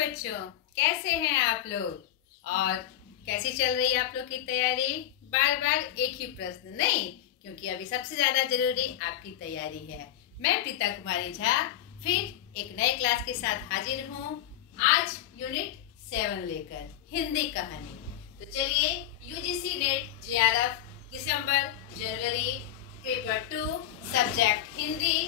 बच्चों, कैसे हैं आप लोग और कैसी चल रही है आप लोग की तैयारी। बार बार एक ही प्रश्न नहीं, क्योंकि अभी सबसे ज्यादा जरूरी आपकी तैयारी है। मैं प्रीता कुमारी झा फिर एक नए क्लास के साथ हाजिर हूँ। आज यूनिट 7 लेकर हिंदी कहानी। तो चलिए, यूजीसी नेट जेआरएफ दिसंबर जनवरी paper 2 subject Hindi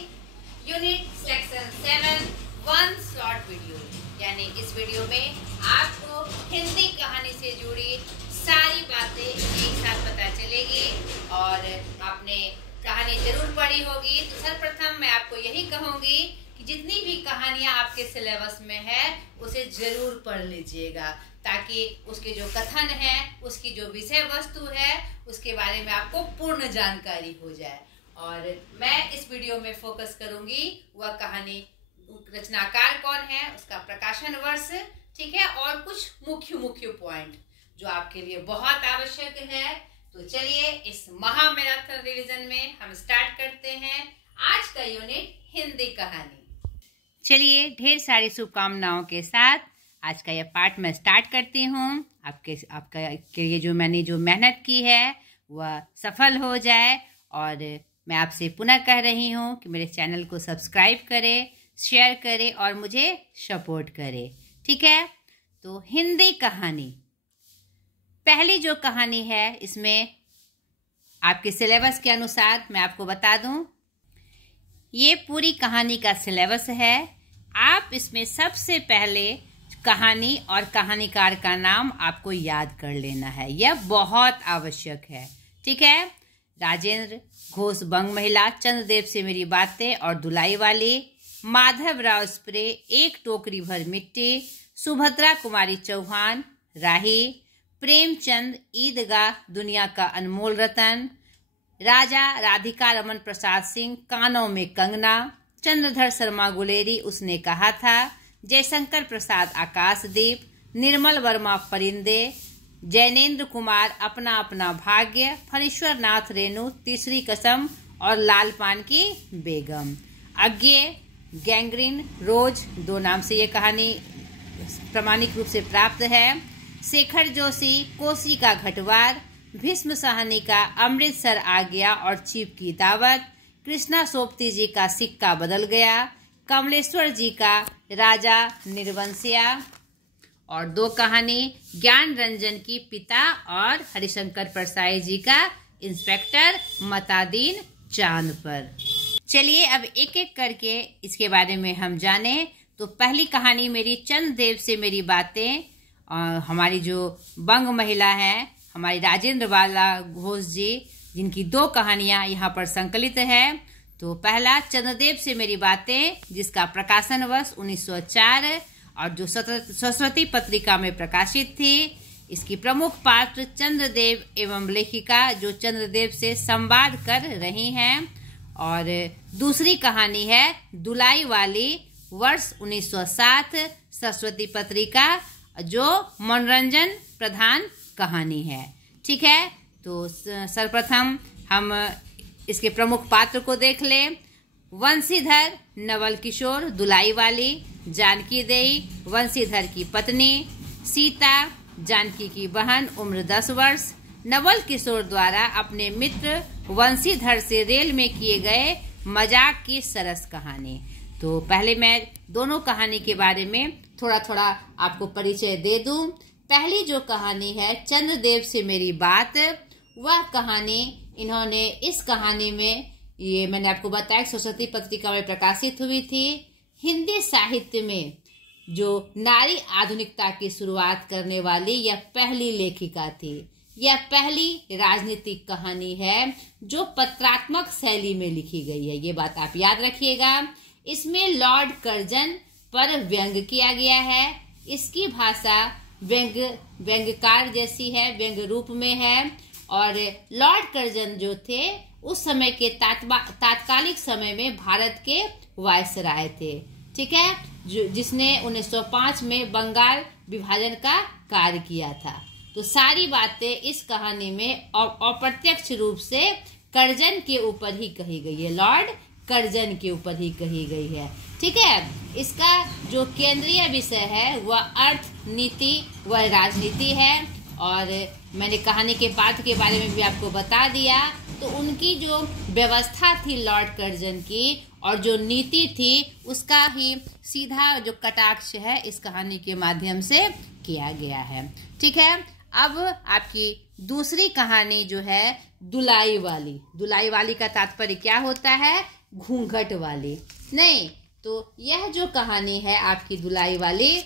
unit section 7 one short video, यानी इस वीडियो में आपको हिंदी कहानी से जुड़ी सारी बातें एक साथ पता चलेगी और आपने कहानी जरूर पढ़ी होगी। तो सर्वप्रथम मैं आपको यही कहूँगी कि जितनी भी कहानियाँ आपके सिलेबस में है उसे जरूर पढ़ लीजिएगा, ताकि उसके जो कथन है, उसकी जो विषय वस्तु है, उसके बारे में आपको पूर्ण जानकारी हो जाए। और मैं इस वीडियो में फोकस करूंगी वह कहानी, रचनाकार कौन है, उसका प्रकाशन वर्ष, ठीक है, और कुछ मुख्य पॉइंट जो आपके लिए बहुत आवश्यक है। तो चलिए, इस महा मैराथन रिवीजन में हम स्टार्ट करते हैं आज का यूनिट हिंदी कहानी। चलिए, ढेर सारी शुभकामनाओं के साथ आज का यह पार्ट मैं स्टार्ट करती हूँ। आपका के लिए जो मैंने मेहनत की है वह सफल हो जाए। और मैं आपसे पुनः कह रही हूँ कि मेरे चैनल को सब्सक्राइब करें, शेयर करें और मुझे सपोर्ट करें, ठीक है। तो हिंदी कहानी, पहली जो कहानी है, इसमें आपके सिलेबस के अनुसार मैं आपको बता दूं, ये पूरी कहानी का सिलेबस है। आप इसमें सबसे पहले कहानी और कहानीकार का नाम आपको याद कर लेना है, यह बहुत आवश्यक है, ठीक है। राजेंद्र घोष बंग महिला, चंद्रदेव से मेरी बातें और दुलाई वाली, माधवराव स्प्रे, एक टोकरी भर मिट्टी, सुभद्रा कुमारी चौहान, राही, प्रेमचंद, ईदगाह, दुनिया का अनमोल रतन, राजा राधिका रमन प्रसाद सिंह, कानों में कंगना, चंद्रधर शर्मा गुलेरी, उसने कहा था, जयशंकर प्रसाद आकाशदीप, निर्मल वर्मा परिंदे, जैनेन्द्र कुमार अपना अपना भाग्य, फणीश्वर नाथ रेणु, तीसरी कसम और लालपान की बेगम, अज्ञे, गैंग्रीन, रोज, 2 नाम से ये कहानी प्रामाणिक रूप से प्राप्त है, शेखर जोशी, कोसी का घटवार, भीष्म साहनी का अमृतसर आ गया और चीफ की दावत, कृष्णा सोपती जी का सिक्का बदल गया, कमलेश्वर जी का राजा निर्वंशिया, और 2 कहानी ज्ञान रंजन की पिता और हरिशंकर परसाई जी का इंस्पेक्टर मतादीन चांद पर। चलिए, अब एक एक करके इसके बारे में हम जाने। तो पहली कहानी मेरी चंद्रदेव से मेरी बातें, हमारी जो बंग महिला है, हमारी राजेंद्र वाला घोष जी, जिनकी 2 कहानियां यहाँ पर संकलित है। तो पहला चंद्रदेव से मेरी बातें, जिसका प्रकाशन वर्ष 1904 और जो सरस्वती पत्रिका में प्रकाशित थी। इसकी प्रमुख पात्र चंद्रदेव एवं लेखिका जो चंद्रदेव से संवाद कर रही हैं। और दूसरी कहानी है दुलाई वाली, वर्ष 1907, सरस्वती पत्रिका, जो मनोरंजन प्रधान कहानी है, ठीक है। तो सर्वप्रथम हम इसके प्रमुख पात्र को देख लें। वंशीधर नवल किशोर, दुलाई वाली, जानकी देई, वंशीधर की पत्नी, सीता, जानकी की बहन, उम्र 10 वर्ष, नवल किशोर द्वारा अपने मित्र वंशीधर से रेल में किए गए मजाक की सरस कहानी। तो पहले मैं दोनों कहानी के बारे में थोड़ा थोड़ा आपको परिचय दे दूं। पहली जो कहानी है चंद्रदेव से मेरी बात, वह कहानी इन्होंने, इस कहानी में, ये मैंने आपको बताया सरस्वती पत्रिका में प्रकाशित हुई थी। हिंदी साहित्य में जो नारी आधुनिकता की शुरुआत करने वाली यह पहली लेखिका थी। यह पहली राजनीतिक कहानी है जो पत्रात्मक शैली में लिखी गई है, ये बात आप याद रखिएगा। इसमें लॉर्ड कर्जन पर व्यंग किया गया है। इसकी भाषा व्यंग्यकार जैसी है, व्यंग्य रूप में है। और लॉर्ड कर्जन जो थे उस समय के तात्कालिक समय में भारत के वायसराय थे, ठीक है, जिसने 1905 में बंगाल विभाजन का कार्य किया था। तो सारी बातें इस कहानी में अप्रत्यक्ष रूप से कर्जन के ऊपर ही कही गई है, लॉर्ड कर्जन के ऊपर ही कही गई है। ठीक है, इसका जो केंद्रीय विषय है वह अर्थ, नीति व राजनीति है। और मैंने कहानी के पात्र के बारे में भी आपको बता दिया। तो उनकी जो व्यवस्था थी लॉर्ड कर्जन की और जो नीति थी उसका ही सीधा जो कटाक्ष है इस कहानी के माध्यम से किया गया है। ठीक है, अब आपकी दूसरी कहानी जो है दुलाई वाली। दुलाई वाली का तात्पर्य क्या होता है? घूंघट वाली। नहीं, तो यह जो कहानी है आपकी दुलाई वाली,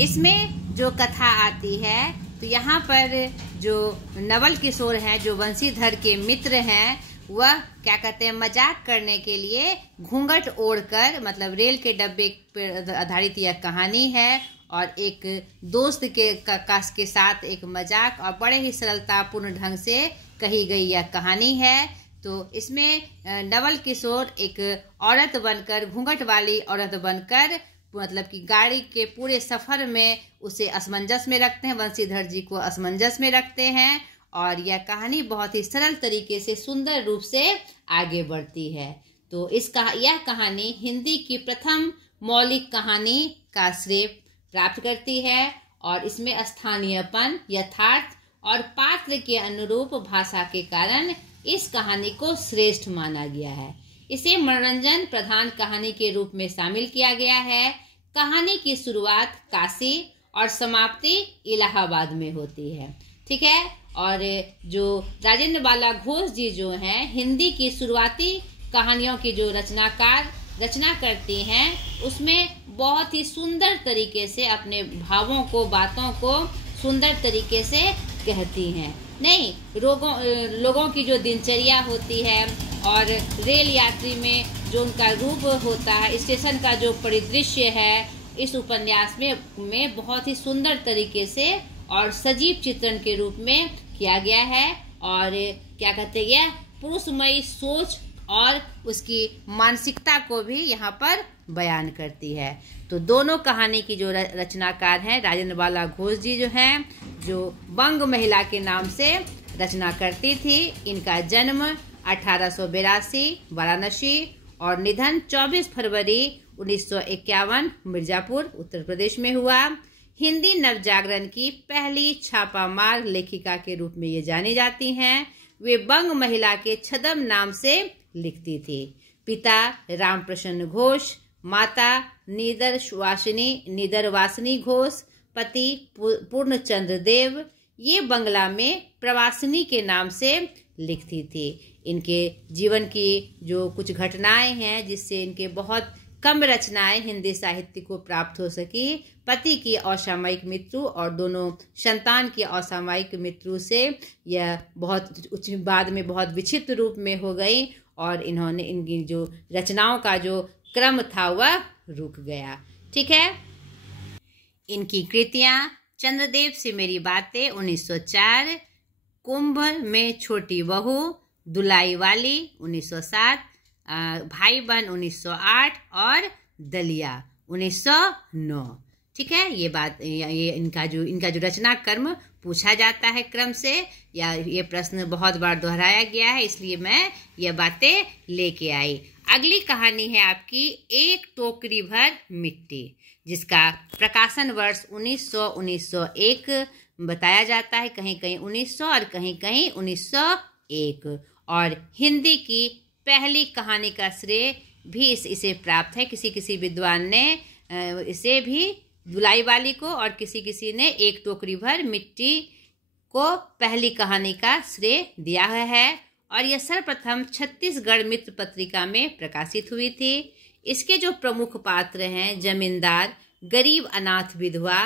इसमें जो कथा आती है तो यहाँ पर जो नवल किशोर हैं, जो वंशीधर के मित्र हैं, वह क्या कहते हैं, मजाक करने के लिए घूंघट ओढ़कर, मतलब रेल के डब्बे पर आधारित यह कहानी है और एक दोस्त के साथ एक मजाक और बड़े ही सरलतापूर्ण ढंग से कही गई यह कहानी है। तो इसमें नवल किशोर एक औरत बनकर, घूंघट वाली औरत बनकर, मतलब कि गाड़ी के पूरे सफर में उसे असमंजस में रखते हैं, वंशीधर जी को असमंजस में रखते हैं और यह कहानी बहुत ही सरल तरीके से, सुंदर रूप से आगे बढ़ती है। तो यह कहानी हिंदी की प्रथम मौलिक कहानी का श्रेय प्राप्त करती है और इसमें स्थानीयपन, यथार्थ और पात्र के अनुरूप भाषा के कारण इस कहानी को श्रेष्ठ माना गया है। इसे मनोरंजन प्रधान कहानी के रूप में शामिल किया गया है। कहानी की शुरुआत काशी और समाप्ति इलाहाबाद में होती है। ठीक है, और जो राजेंद्र बाला घोष जी जो हैं, हिंदी की शुरुआती कहानियों की जो रचना करती हैं, उसमें बहुत ही सुंदर तरीके से अपने भावों को, बातों को सुंदर तरीके से कहती हैं। नहीं, लोगों की जो दिनचर्या होती है और रेल यात्री में जो उनका रूप होता है, स्टेशन का जो परिदृश्य है, इस उपन्यास में बहुत ही सुंदर तरीके से और सजीव चित्रण के रूप में किया गया है। और क्या कहते हैं, पुरुषमयी सोच और उसकी मानसिकता को भी यहाँ पर बयान करती है। तो दोनों कहानी की जो रचनाकार हैं, राजेंद्र बाला घोष जी जो हैं, जो बंग महिला के नाम से रचना करती थी। इनका जन्म 1882 वाराणसी और निधन 24 फरवरी 1951 मिर्जापुर उत्तर प्रदेश में हुआ। हिंदी नवजागरण की पहली छापामार लेखिका के रूप में ये जानी जाती हैं। वे बंग महिला के छदम नाम से लिखती थी। पिता रामप्रसन्न घोष, माता नीदरवासिनी घोष, पति पूर्णचंद्र देव। ये बंगला में प्रवासिनी के नाम से लिखती थी। इनके जीवन की जो कुछ घटनाएं हैं जिससे इनके बहुत कम रचनाएं हिंदी साहित्य को प्राप्त हो सकी। पति की असामयिक मृत्यु और दोनों संतान की असामयिक मृत्यु से यह बाद में बहुत विचित्र रूप में हो गई और इनकी जो रचनाओं का जो क्रम था वह रुक गया। ठीक है, इनकी कृतियां चंद्रदेव से मेरी बातें 1904, कुंभ में छोटी बहू, दुलाई वाली 1907, भाई बहन 1908 और दलिया 1909। ठीक है, ये इनका जो रचना क्रम पूछा जाता है क्रम से, या ये प्रश्न बहुत बार दोहराया गया है, इसलिए मैं ये बातें लेके आई। अगली कहानी है आपकी एक टोकरी भर मिट्टी, जिसका प्रकाशन वर्ष 1901 बताया जाता है, कहीं कहीं 1900 और कहीं कहीं 1901। और हिंदी की पहली कहानी का श्रेय भी इसे प्राप्त है। किसी विद्वान ने इसे भी दुलाई वाली को और किसी ने एक टोकरी भर मिट्टी को पहली कहानी का श्रेय दिया है और यह सर्वप्रथम छत्तीसगढ़ मित्र पत्रिका में प्रकाशित हुई थी। इसके जो प्रमुख पात्र हैं, जमींदार, गरीब अनाथ विधवा,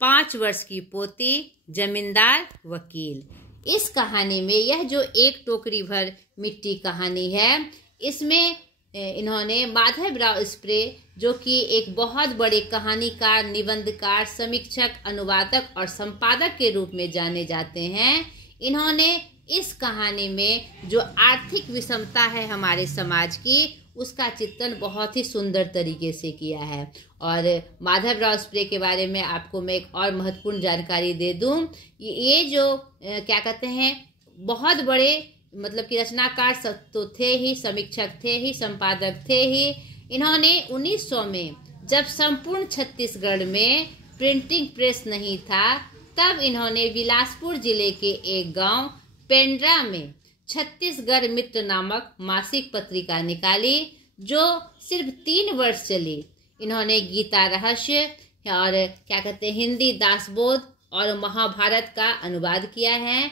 5 वर्ष की पोती, जमींदार, वकील। इस कहानी में यह जो एक टोकरी भर मिट्टी कहानी है, इसमें इन्होंने माधवराव स्प्रे, जो कि एक बहुत बड़े कहानीकार, निबंधकार, समीक्षक, अनुवादक और संपादक के रूप में जाने जाते हैं, इन्होंने इस कहानी में जो आर्थिक विषमता है हमारे समाज की, उसका चित्रण बहुत ही सुंदर तरीके से किया है। और माधवराव स्प्रे के बारे में आपको मैं एक और महत्वपूर्ण जानकारी दे दूं, ये जो क्या कहते हैं, बहुत बड़े मतलब कि रचनाकार तो थे ही, समीक्षक थे ही, संपादक थे ही। इन्होंने 1900 में जब संपूर्ण छत्तीसगढ़ में प्रिंटिंग प्रेस नहीं था, तब इन्होंने बिलासपुर जिले के एक गांव पेंड्रा में छत्तीसगढ़ मित्र नामक मासिक पत्रिका निकाली, जो सिर्फ 3 वर्ष चली। इन्होंने गीता रहस्य और क्या कहते हैं हिंदी दासबोध और महाभारत का अनुवाद किया है।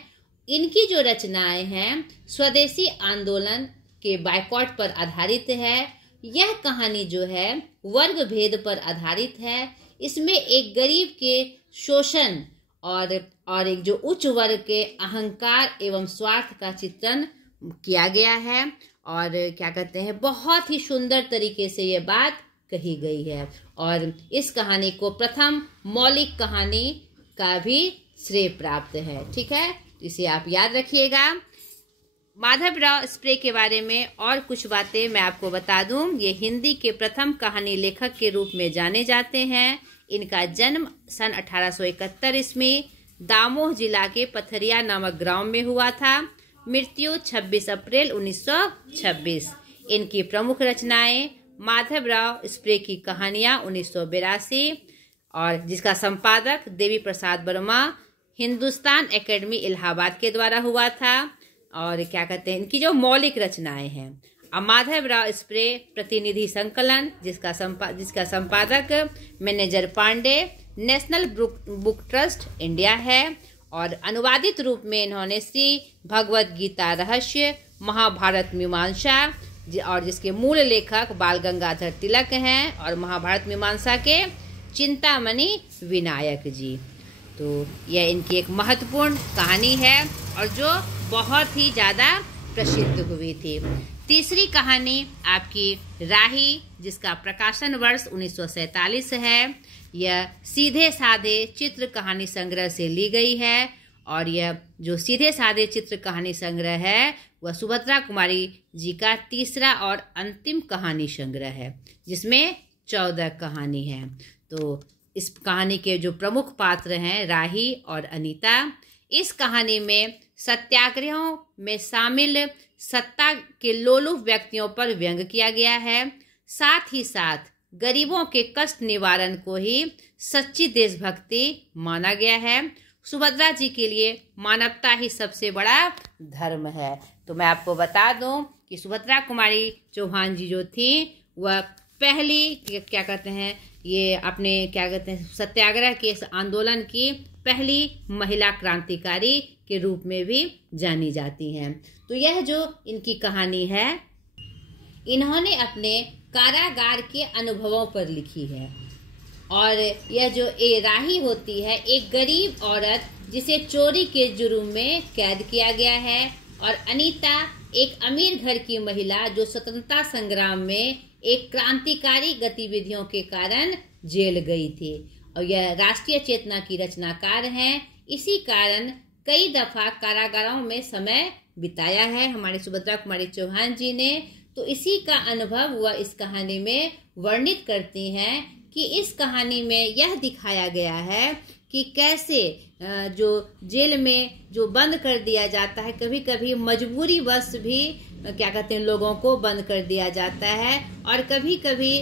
इनकी जो रचनाएं हैं स्वदेशी आंदोलन के बायकॉट पर आधारित है। यह कहानी जो है वर्ग भेद पर आधारित है। इसमें एक गरीब के शोषण और एक जो उच्च वर्ग के अहंकार एवं स्वार्थ का चित्रण किया गया है। और क्या कहते हैं बहुत ही सुंदर तरीके से ये बात कही गई है। और इस कहानी को प्रथम मौलिक कहानी का भी श्रेय प्राप्त है। ठीक है, इसे आप याद रखिएगा। माधवराव स्प्रे के बारे में और कुछ बातें मैं आपको बता दूं। ये हिंदी के प्रथम कहानी लेखक के रूप में जाने जाते हैं। इनका जन्म सन 1871 ईस्वी दामोह जिला के पथरिया नामक गांव में हुआ था। मृत्यु 26 अप्रैल 1926। इनकी प्रमुख रचनाएं माधवराव स्प्रे की कहानियां 1982 और जिसका संपादक देवी प्रसाद वर्मा हिंदुस्तान एकेडमी इलाहाबाद के द्वारा हुआ था। और क्या कहते हैं इनकी जो मौलिक रचनाएं हैं माधवराव स्प्रे प्रतिनिधि संकलन जिसका संपादक Manager Pandey National Book Trust India है। और अनुवादित रूप में इन्होंने श्री भगवत गीता रहस्य, महाभारत मीमांसा और जिसके मूल लेखक बाल गंगाधर तिलक हैं, और महाभारत मीमांसा के चिंतामणि विनायक जी। तो यह इनकी एक महत्वपूर्ण कहानी है और जो बहुत ही ज़्यादा प्रसिद्ध हुई थी। तीसरी कहानी आपकी राही, जिसका प्रकाशन वर्ष 1947 है। यह सीधे साधे चित्र कहानी संग्रह से ली गई है। और यह जो सीधे साधे चित्र कहानी संग्रह है वह सुभद्रा कुमारी जी का तीसरा और अंतिम कहानी संग्रह है, जिसमें 14 कहानी है। तो इस कहानी के जो प्रमुख पात्र हैं राही और अनीता। इस कहानी में सत्याग्रहों में शामिल सत्ता के लोलुप व्यक्तियों पर व्यंग किया गया है। साथ ही साथ गरीबों के कष्ट निवारण को ही सच्ची देशभक्ति माना गया है। सुभद्रा जी के लिए मानवता ही सबसे बड़ा धर्म है। तो मैं आपको बता दूं कि सुभद्रा कुमारी चौहान जी जो थी वह पहली क्या कहते हैं ये अपने क्या कहते हैं सत्याग्रह के आंदोलन की पहली महिला क्रांतिकारी के रूप में भी जानी जाती हैं। तो यह जो इनकी कहानी है इन्होंने अपने कारागार के अनुभवों पर लिखी है। और यह जो राही होती है एक गरीब औरत जिसे चोरी के जुर्म में कैद किया गया है, और अनीता एक अमीर घर की महिला जो स्वतंत्रता संग्राम में एक क्रांतिकारी गतिविधियों के कारण जेल गई थी। और यह राष्ट्रीय चेतना की रचनाकार हैं। इसी कारण कई दफा कारागारों में समय बिताया है हमारी सुभद्रा कुमारी चौहान जी ने। तो इसी का अनुभव वह इस कहानी में वर्णित करती हैं कि इस कहानी में यह दिखाया गया है कि कैसे जो जेल में जो बंद कर दिया जाता है, कभी कभी मजबूरी वश भी क्या कहते हैं लोगों को बंद कर दिया जाता है। और कभी कभी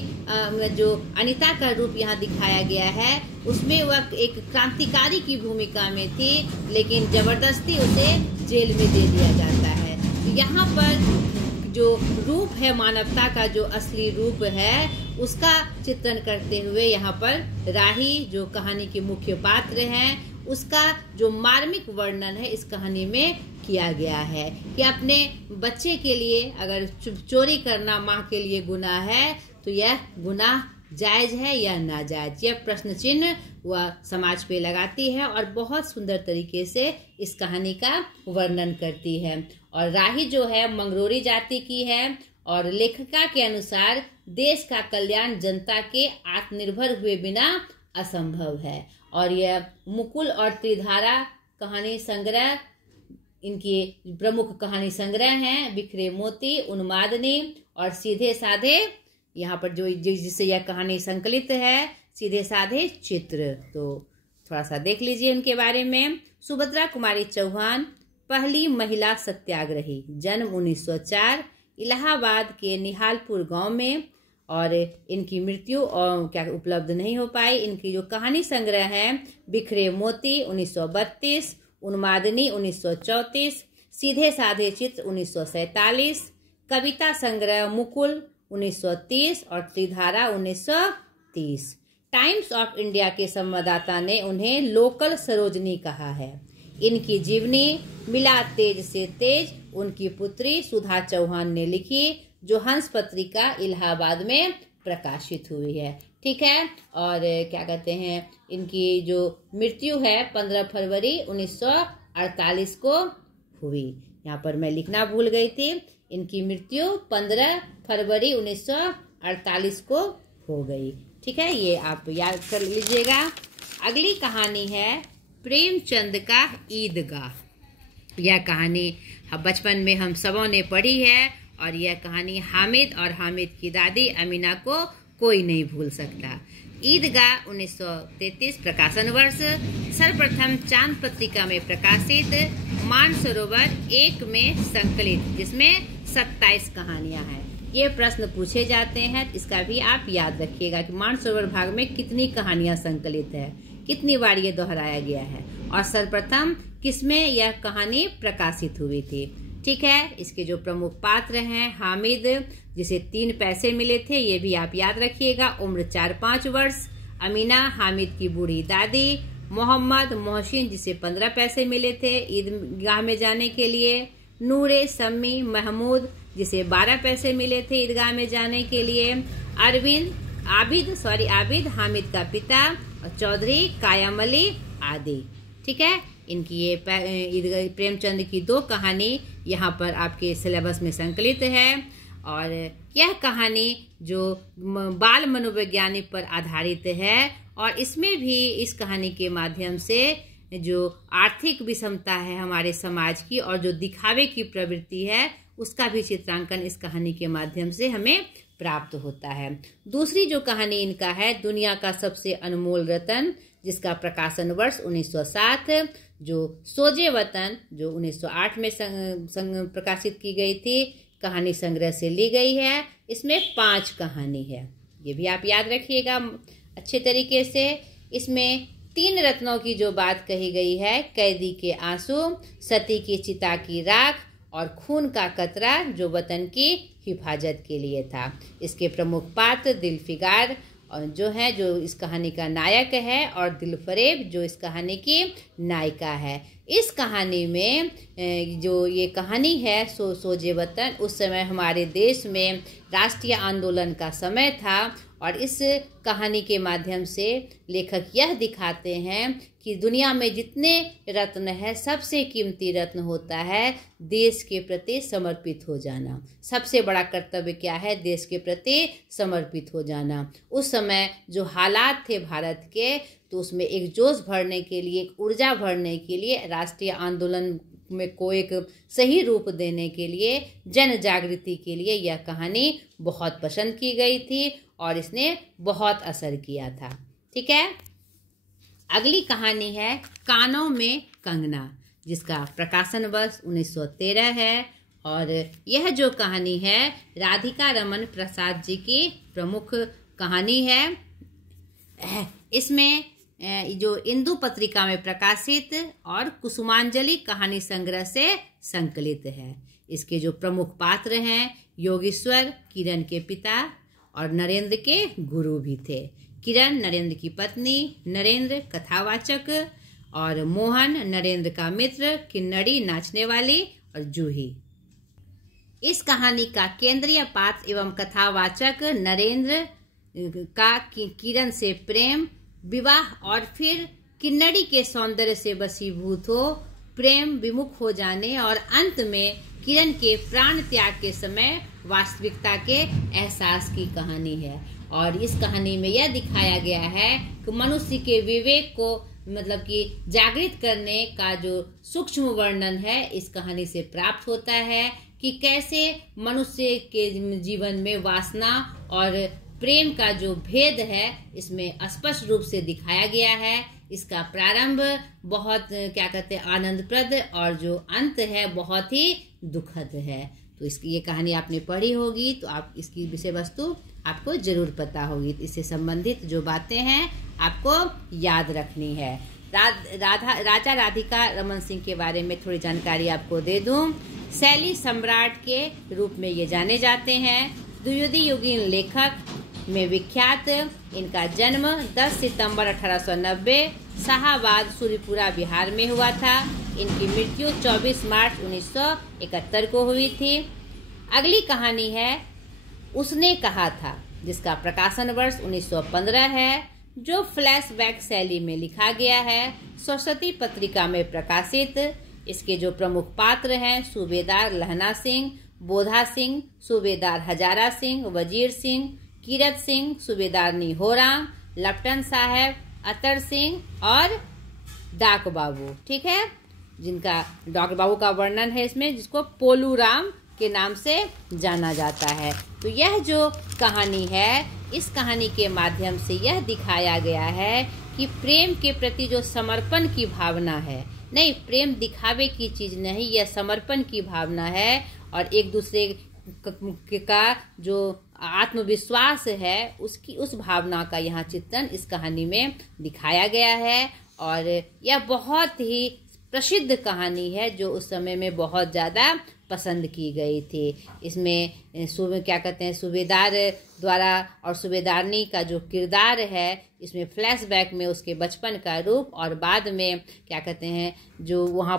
जो अनीता का रूप यहाँ दिखाया गया है उसमें वह एक क्रांतिकारी की भूमिका में थी, लेकिन जबरदस्ती उसे जेल में दे दिया जाता है। तो यहाँ पर जो रूप है मानवता का जो असली रूप है उसका चित्रण करते हुए यहाँ पर राही जो कहानी के मुख्य पात्र हैं उसका जो मार्मिक वर्णन है इस कहानी में किया गया है कि अपने बच्चे के लिए अगर चोरी करना माँ के लिए गुनाह है तो यह गुनाह जायज है या नाजायज, यह प्रश्न चिन्ह वह समाज पे लगाती है और बहुत सुंदर तरीके से इस कहानी का वर्णन करती है। और राही जो है मंगरोरी जाति की है और लेखिका के अनुसार देश का कल्याण जनता के आत्मनिर्भर हुए बिना असंभव है। और यह मुकुल और त्रिधारा कहानी संग्रह इनकी प्रमुख कहानी संग्रह हैं। बिखरे मोती, उन्मादनी और सीधे साधे यहाँ पर जो जिससे यह कहानी संकलित है सीधे साधे चित्र। तो थोड़ा सा देख लीजिए उनके बारे में। सुभद्रा कुमारी चौहान पहली महिला सत्याग्रही। जन्म 1904, इलाहाबाद के निहालपुर गांव में। और इनकी मृत्यु और क्या उपलब्ध नहीं हो पाई। इनकी जो कहानी संग्रह है बिखरे मोती 1932, उन्मादिनी 1934, सीधे साधे चित्र 1947, कविता संग्रह मुकुल 1930 और त्रिधारा 1930। टाइम्स ऑफ इंडिया के संवाददाता ने उन्हें लोकल सरोजनी कहा है। इनकी जीवनी मिला तेज से तेज उनकी पुत्री सुधा चौहान ने लिखी, जो हंस पत्रिका इलाहाबाद में प्रकाशित हुई है। ठीक है। और क्या कहते हैं, इनकी जो मृत्यु है 15 फरवरी 1948 को हुई। यहाँ पर मैं लिखना भूल गई थी। इनकी मृत्यु 15 फरवरी 1948 को हो गई। ठीक है, ये आप याद कर लीजिएगा। अगली कहानी है प्रेमचंद का ईदगाह। यह कहानी बचपन में हम सबों ने पढ़ी है और यह कहानी हामिद और हामिद की दादी अमीना को कोई नहीं भूल सकता। ईदगाह 1933 प्रकाशन वर्ष, सर्वप्रथम चांद पत्रिका में प्रकाशित, मानसरोवर 1 में संकलित, जिसमें 27 कहानियां हैं। ये प्रश्न पूछे जाते हैं, इसका भी आप याद रखिएगा कि मानसरोवर भाग में कितनी कहानियां संकलित है, कितनी बार ये दोहराया गया है और सर्वप्रथम किसमें यह कहानी प्रकाशित हुई थी। ठीक है। इसके जो प्रमुख पात्र हैं, हामिद जिसे 3 पैसे मिले थे, ये भी आप याद रखिएगा, उम्र 4-5 वर्ष। अमीना हामिद की बूढ़ी दादी। मोहम्मद मोहसिन जिसे 15 पैसे मिले थे ईदगाह में जाने के लिए। नूरे सम्मी महमूद जिसे 12 पैसे मिले थे ईदगाह में जाने के लिए। आबिद हामिद का पिता और चौधरी कायम अली आदि। ठीक है। इनकी ये प्रेमचंद की 2 कहानी यहाँ पर आपके सिलेबस में संकलित है और यह कहानी जो बाल मनोवैज्ञानिक पर आधारित है और इसमें भी इस कहानी के माध्यम से जो आर्थिक विषमता है हमारे समाज की और जो दिखावे की प्रवृत्ति है उसका भी चित्रांकन इस कहानी के माध्यम से हमें प्राप्त होता है। दूसरी जो कहानी इनका है दुनिया का सबसे अनमोल रतन, जिसका प्रकाशन वर्ष 1907, जो सोजे वतन जो 1908 में प्रकाशित की गई थी, कहानी संग्रह से ली गई है। इसमें 5 कहानी है, ये भी आप याद रखिएगा अच्छे तरीके से। इसमें 3 रत्नों की जो बात कही गई है, कैदी के आंसू, सती की चिता की राख और खून का कतरा जो वतन की हिफाजत के लिए था। इसके प्रमुख पात्र दिलफिगार और जो इस कहानी का नायक है और दिलफरेब जो इस कहानी की नायिका है। इस कहानी में जो ये कहानी है सोजे वतन, उस समय हमारे देश में राष्ट्रीय आंदोलन का समय था और इस कहानी के माध्यम से लेखक यह दिखाते हैं कि दुनिया में जितने रत्न है सबसे कीमती रत्न होता है देश के प्रति समर्पित हो जाना। सबसे बड़ा कर्तव्य क्या है? देश के प्रति समर्पित हो जाना। उस समय जो हालात थे भारत के, तो उसमें एक जोश भरने के लिए, एक ऊर्जा भरने के लिए, राष्ट्रीय आंदोलन में को एक सही रूप देने के लिए, जन जागृति के लिए यह कहानी बहुत पसंद की गई थी और इसने बहुत असर किया था। ठीक है। अगली कहानी है कानों में कंगना, जिसका प्रकाशन वर्ष 1913 है और यह जो कहानी है राधिका रमन प्रसाद जी की प्रमुख कहानी है। इसमें जो इंदु पत्रिका में प्रकाशित और कुसुमांजलि कहानी संग्रह से संकलित है। इसके जो प्रमुख पात्र हैं योगेश्वर किरण के पिता और नरेंद्र के गुरु भी थे। किरण नरेंद्र की पत्नी, नरेंद्र कथावाचक और मोहन नरेंद्र का मित्र, किन्नड़ी नाचने वाली और जूही। इस कहानी का केंद्रीय पात्र एवं कथावाचक नरेंद्र का किरण से प्रेम, विवाह और फिर किन्नड़ी के सौंदर्य से वशीभूत हो प्रेम विमुख हो जाने और अंत में किरण के प्राण त्याग के समय वास्तविकता के एहसास की कहानी है। और इस कहानी में यह दिखाया गया है कि मनुष्य के विवेक को मतलब कि जागृत करने का जो सूक्ष्म वर्णन है इस कहानी से प्राप्त होता है कि कैसे मनुष्य के जीवन में वासना और प्रेम का जो भेद है इसमें स्पष्ट रूप से दिखाया गया है। इसका प्रारंभ बहुत क्या कहते हैं आनंदप्रद और जो अंत है बहुत ही दुखद है। तो इसकी ये कहानी आपने पढ़ी होगी तो आप इसकी विषय वस्तु आपको जरूर पता होगी। तो इससे संबंधित जो बातें हैं आपको याद रखनी है। राजा राधिका रमन सिंह के बारे में थोड़ी जानकारी आपको दे दूं। शैली सम्राट के रूप में ये जाने जाते हैं। द्विवेदी युगीन लेखक में विख्यात। इनका जन्म 10 सितंबर 1890 शाहाबाद सूरीपुरा बिहार में हुआ था। इनकी मृत्यु 24 मार्च 1971 को हुई थी। अगली कहानी है उसने कहा था, जिसका प्रकाशन वर्ष 1915 है, जो फ्लैशबैक शैली में लिखा गया है। सरस्वती पत्रिका में प्रकाशित। इसके जो प्रमुख पात्र हैं सूबेदार लहना सिंह, बोधा सिंह, सूबेदार हजारा सिंह, वजीर सिंह, कीरत सिंह, सूबेदार निहोराम, लेफ्टिनेंट साहब अतर सिंह और डाक बाबू। ठीक है, जिनका डाक बाबू का वर्णन है इसमें, जिसको पोलू राम के नाम से जाना जाता है। तो यह जो कहानी है, इस कहानी के माध्यम से यह दिखाया गया है कि प्रेम के प्रति जो समर्पण की भावना है, नहीं प्रेम दिखावे की चीज नहीं, यह समर्पण की भावना है और एक दूसरे का जो आत्मविश्वास है उसकी उस भावना का यहाँ चित्रण इस कहानी में दिखाया गया है। और यह बहुत ही प्रसिद्ध कहानी है जो उस समय में बहुत ज़्यादा पसंद की गई थी। इसमें क्या कहते हैं सूबेदार द्वारा और सूबेदारनी का जो किरदार है, इसमें फ्लैशबैक में उसके बचपन का रूप और बाद में क्या कहते हैं जो वहाँ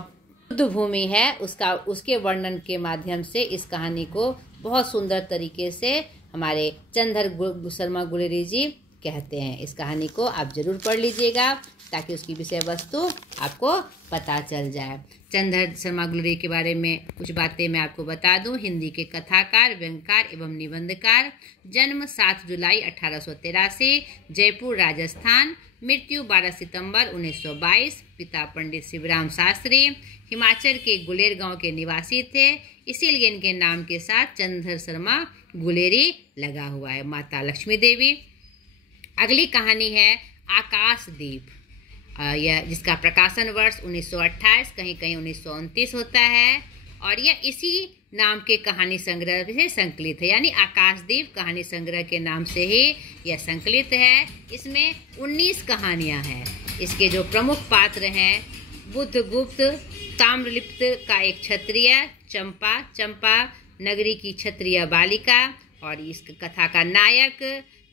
युद्ध भूमि है उसके वर्णन के माध्यम से इस कहानी को बहुत सुंदर तरीके से हमारे चंद्र शर्मा गुलेरी जी कहते हैं। इस कहानी को आप जरूर पढ़ लीजिएगा ताकि उसकी विषय वस्तु आपको पता चल जाए। चंद्र शर्मा गुलेरी के बारे में कुछ बातें मैं आपको बता दूं। हिंदी के कथाकार, व्यंग्यकार एवं निबंधकार। जन्म 7 जुलाई 1883, जयपुर राजस्थान। मृत्यु 12 सितंबर 1922। पिता पंडित शिवराम शास्त्री हिमाचल के गुलेर गांव के निवासी थे, इसीलिए इनके नाम के साथ चंद्र शर्मा गुलेरी लगा हुआ है। माता लक्ष्मी देवी। अगली कहानी है आकाशदीप, यह जिसका प्रकाशन वर्ष 1928, कहीं कहीं 1929 होता है और यह इसी नाम के कहानी संग्रह से संकलित है, यानी आकाशदीप कहानी संग्रह के नाम से ही यह संकलित है। इसमें 19 कहानियां हैं। इसके जो प्रमुख पात्र हैं बुद्धगुप्त, ताम्रलिप्त का एक क्षत्रिय, चंपा नगरी की क्षत्रिय बालिका और इस कथा का नायक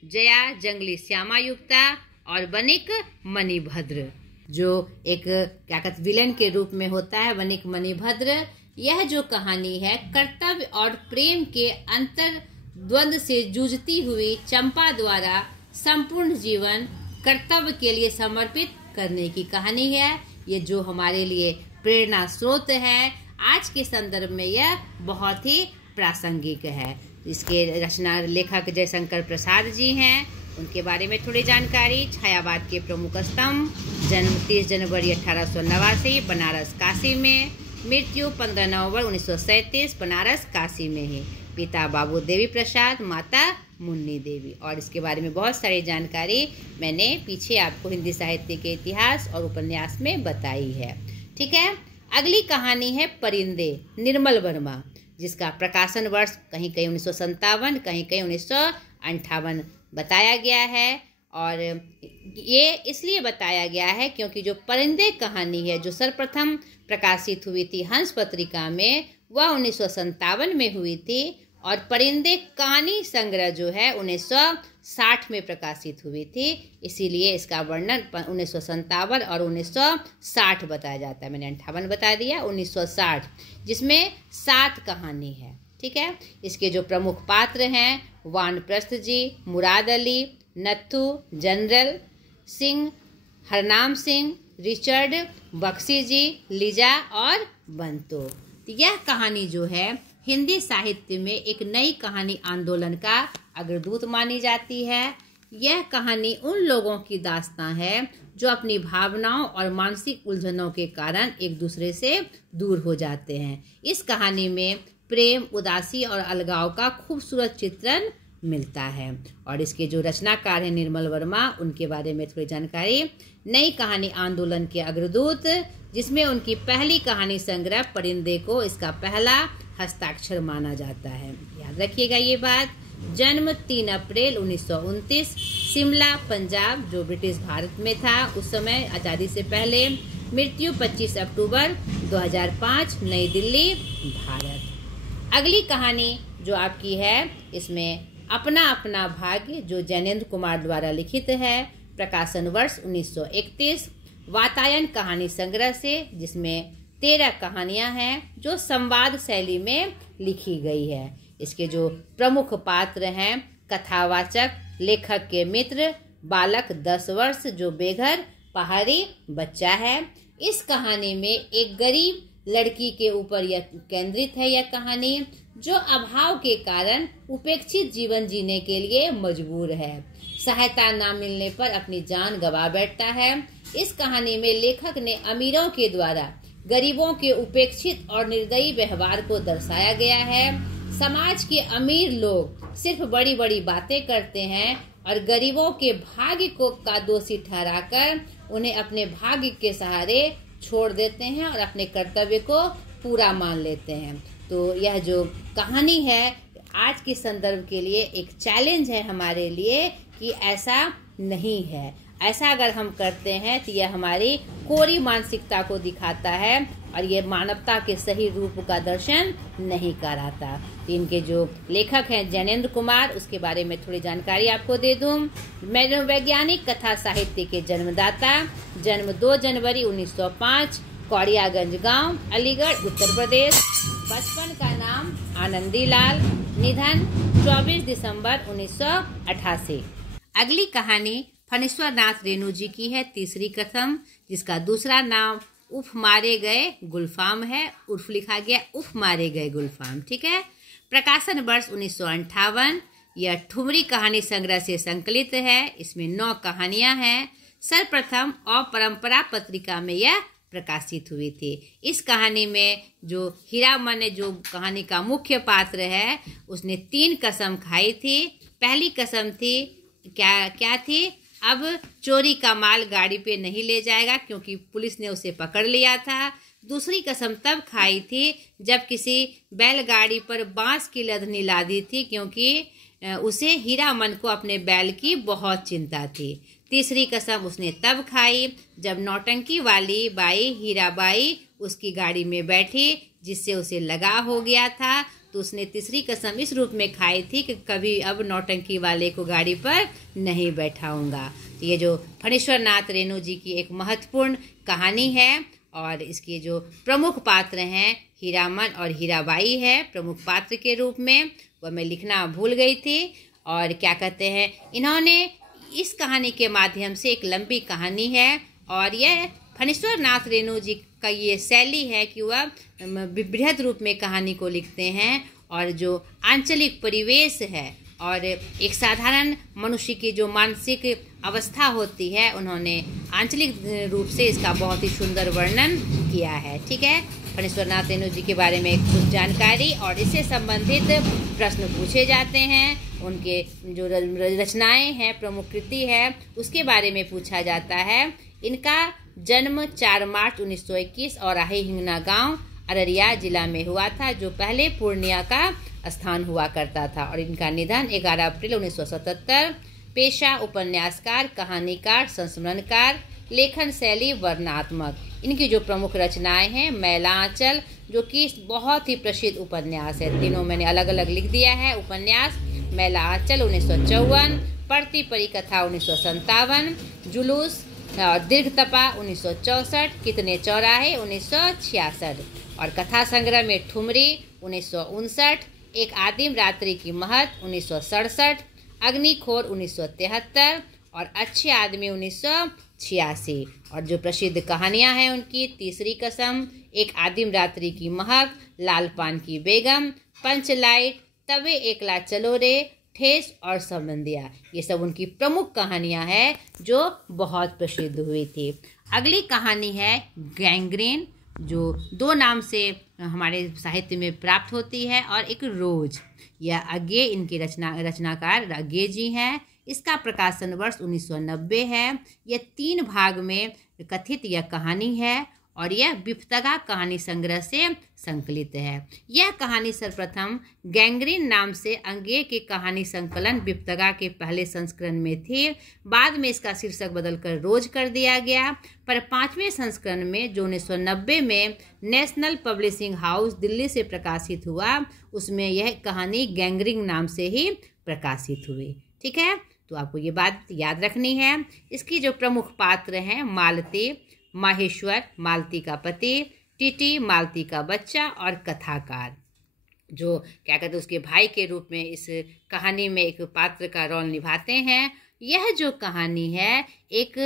जया जंगली श्यामायुक्ता और वनिक मणिभद्र, जो एक क्या कहते विलेन के रूप में होता है, वनिक मणिभद्र। यह जो कहानी है कर्तव्य और प्रेम के अंतर द्वंद्व से जूझती हुई चंपा द्वारा संपूर्ण जीवन कर्तव्य के लिए समर्पित करने की कहानी है। ये जो हमारे लिए प्रेरणा स्रोत है, आज के संदर्भ में यह बहुत ही प्रासंगिक है। इसके रचना लेखक जयशंकर प्रसाद जी हैं, उनके बारे में थोड़ी जानकारी। छायावाद के प्रमुख स्तंभ। जन्म 30 जनवरी 1889 बनारस काशी में। मृत्यु 15 नवंबर 1937 बनारस काशी में ही। पिता बाबू देवी प्रसाद, माता मुन्नी देवी। और इसके बारे में बहुत सारी जानकारी मैंने पीछे आपको हिंदी साहित्य के इतिहास और उपन्यास में बताई है। ठीक है, अगली कहानी है परिंदे, निर्मल वर्मा, जिसका प्रकाशन वर्ष कहीं कहीं 1957, कहीं कहीं 1958 बताया गया है। और ये इसलिए बताया गया है क्योंकि जो परिंदे कहानी है जो सर्वप्रथम प्रकाशित हुई थी हंस पत्रिका में, वह 1957 में हुई थी और परिंदे कहानी संग्रह जो है 1960 में प्रकाशित हुई थी, इसीलिए इसका वर्णन 1957 और 1960 बताया जाता है। मैंने 58 बता दिया, 1960, जिसमें 7 कहानी है। ठीक है, इसके जो प्रमुख पात्र हैं वानप्रस्थ जी, मुराद अली, नत्थू, जनरल सिंह, हरनाम सिंह, रिचर्ड, बख्शी जी, लीजा और बंतो। तो यह कहानी जो है हिंदी साहित्य में एक नई कहानी आंदोलन का अग्रदूत मानी जाती है। यह कहानी उन लोगों की दास्तां है जो अपनी भावनाओं और मानसिक उलझनों के कारण एक दूसरे से दूर हो जाते हैं। इस कहानी में प्रेम, उदासी और अलगाव का खूबसूरत चित्रण मिलता है। और इसके जो रचनाकार हैं निर्मल वर्मा, उनके बारे में थोड़ी जानकारी। नई कहानी आंदोलन के अग्रदूत, जिसमें उनकी पहली कहानी संग्रह परिंदे को इसका पहला हस्ताक्षर माना जाता है, याद रखिएगा ये बात। जन्म 3 अप्रैल 1929, शिमला पंजाब, जो ब्रिटिश भारत में था उस समय आज़ादी से पहले। मृत्यु 25 अक्टूबर 2005, नई दिल्ली, भारत। अगली कहानी जो आपकी है, इसमें अपना अपना भाग्य, जो जैनेन्द्र कुमार द्वारा लिखित है, प्रकाशन वर्ष 1931, वातायन कहानी संग्रह से, जिसमें 13 कहानियां हैं जो संवाद शैली में लिखी गई है। इसके जो प्रमुख पात्र हैं, कथावाचक, लेखक के मित्र, बालक 10 वर्ष जो बेघर पहाड़ी बच्चा है। इस कहानी में एक गरीब लड़की के ऊपर यह केंद्रित है, यह कहानी, जो अभाव के कारण उपेक्षित जीवन जीने के लिए मजबूर है। सहायता न मिलने पर अपनी जान गंवा बैठता है। इस कहानी में लेखक ने अमीरों के द्वारा गरीबों के उपेक्षित और निर्दयी व्यवहार को दर्शाया गया है। समाज के अमीर लोग सिर्फ बड़ी बड़ी बातें करते हैं और गरीबों के भाग्य को का दोषी ठहराकर उन्हें अपने भाग्य के सहारे छोड़ देते हैं और अपने कर्तव्य को पूरा मान लेते हैं। तो यह जो कहानी है आज के संदर्भ के लिए एक चैलेंज है हमारे लिए कि ऐसा नहीं है। ऐसा अगर हम करते हैं तो यह हमारी कोरी मानसिकता को दिखाता है और ये मानवता के सही रूप का दर्शन नहीं कराता। इनके जो लेखक हैं जैनेन्द्र कुमार, उसके बारे में थोड़ी जानकारी आपको दे दूं। मनोवैज्ञानिक कथा साहित्य के जन्मदाता, जन्म 2 जनवरी 1905, कौड़ियागंज गांव, अलीगढ़, उत्तर प्रदेश। बचपन का नाम आनंदी लाल, निधन 24 दिसंबर 1988। अगली कहानी फणीश्वर नाथ रेणु जी की है, तीसरी कथम, जिसका दूसरा नाम उफ मारे गए गुलफाम है, उर्फ लिखा गया उफ मारे गए गुलफाम, ठीक है। प्रकाशन वर्ष 1958। यह ठुमरी कहानी संग्रह से संकलित है। इसमें 9 कहानियां हैं। सर्वप्रथम अपरंपरा पत्रिका में यह प्रकाशित हुई थी। इस कहानी में जो हीरामन, जो कहानी का मुख्य पात्र है, उसने 3 कसम खाई थी। पहली कसम थी क्या थी? अब चोरी का माल गाड़ी पे नहीं ले जाएगा क्योंकि पुलिस ने उसे पकड़ लिया था। दूसरी कसम तब खाई थी जब किसी बैलगाड़ी पर बांस की लदनी लादी थी क्योंकि उसे हीरामन को अपने बैल की बहुत चिंता थी। तीसरी कसम उसने तब खाई जब नौटंकी वाली बाई हीराबाई उसकी गाड़ी में बैठी, जिससे उसे लगा हो गया था। तो उसने तीसरी कसम इस रूप में खाई थी कि कभी अब नौटंकी वाले को गाड़ी पर नहीं बैठाऊंगा। ये जो फणीश्वर नाथ रेणु जी की एक महत्वपूर्ण कहानी है और इसके जो प्रमुख पात्र हैं हीरामन और हीराबाई है प्रमुख पात्र के रूप में, वह मैं लिखना भूल गई थी। और क्या कहते हैं, इन्होंने इस कहानी के माध्यम से एक लंबी कहानी है और यह फणीश्वर नाथ रेणु जी का ये शैली है कि वह बृहद रूप में कहानी को लिखते हैं और जो आंचलिक परिवेश है और एक साधारण मनुष्य की जो मानसिक अवस्था होती है, उन्होंने आंचलिक रूप से इसका बहुत ही सुंदर वर्णन किया है, ठीक है। फणीश्वर नाथ रेणु जी के बारे में कुछ जानकारी और इससे संबंधित प्रश्न पूछे जाते हैं। उनके जो रचनाएं हैं, प्रमुख कृति है, उसके बारे में पूछा जाता है। इनका जन्म 4 मार्च 1921 और हिंगना गांव अररिया जिला में हुआ था, जो पहले पूर्णिया का स्थान हुआ करता था। और इनका निधन 11 अप्रैल 1977। पेशा उपन्यासकार, कहानीकार, संस्मरणकार, लेखन शैली वर्णनात्मक। इनकी जो प्रमुख रचनाएं हैं, मैला आंचल, जो कि बहुत ही प्रसिद्ध उपन्यास है। तीनों मैंने अलग अलग लिख दिया है उपन्यास। मैला आंचल 1954, पढ़ती परिकथा 1957, जुलूस और दीर्घ तपा 1964, कितने चौराहे 1966 और कथा संग्रह में ठुमरी 1959, एक आदिम रात्रि की महक 1967, अग्निखोर 1973 और अच्छे आदमी 1986। और जो प्रसिद्ध कहानियां हैं उनकी, तीसरी कसम, एक आदिम रात्रि की महक, लाल पान की बेगम, पंचलाइट, तबे एकला चलो रे, ठेस और संबंधिया, ये सब उनकी प्रमुख कहानियां हैं जो बहुत प्रसिद्ध हुई थी। अगली कहानी है गैंग्रीन, जो दो नाम से हमारे साहित्य में प्राप्त होती है, और एक रोज। यह अज्ञे इनके रचनाकार अज्ञे जी हैं। इसका प्रकाशन वर्ष 1990 है। यह 3 भाग में कथित यह कहानी है और यह बिफ्तगा कहानी संग्रह से संकलित है। यह कहानी सर्वप्रथम गैंग्रीन नाम से अज्ञे के कहानी संकलन बिफ्तगा के पहले संस्करण में थी। बाद में इसका शीर्षक बदलकर रोज कर दिया गया, पर 5वें संस्करण में जो 1990 में नेशनल पब्लिशिंग हाउस दिल्ली से प्रकाशित हुआ, उसमें यह कहानी गैंग्रीन नाम से ही प्रकाशित हुई। ठीक है, तो आपको ये बात याद रखनी है। इसकी जो प्रमुख पात्र हैं, मालती, माहेश्वर मालती का पति, टीटी मालती का बच्चा, और कथाकार जो क्या कहते हैं उसके भाई के रूप में इस कहानी में एक पात्र का रोल निभाते हैं। यह जो कहानी है एक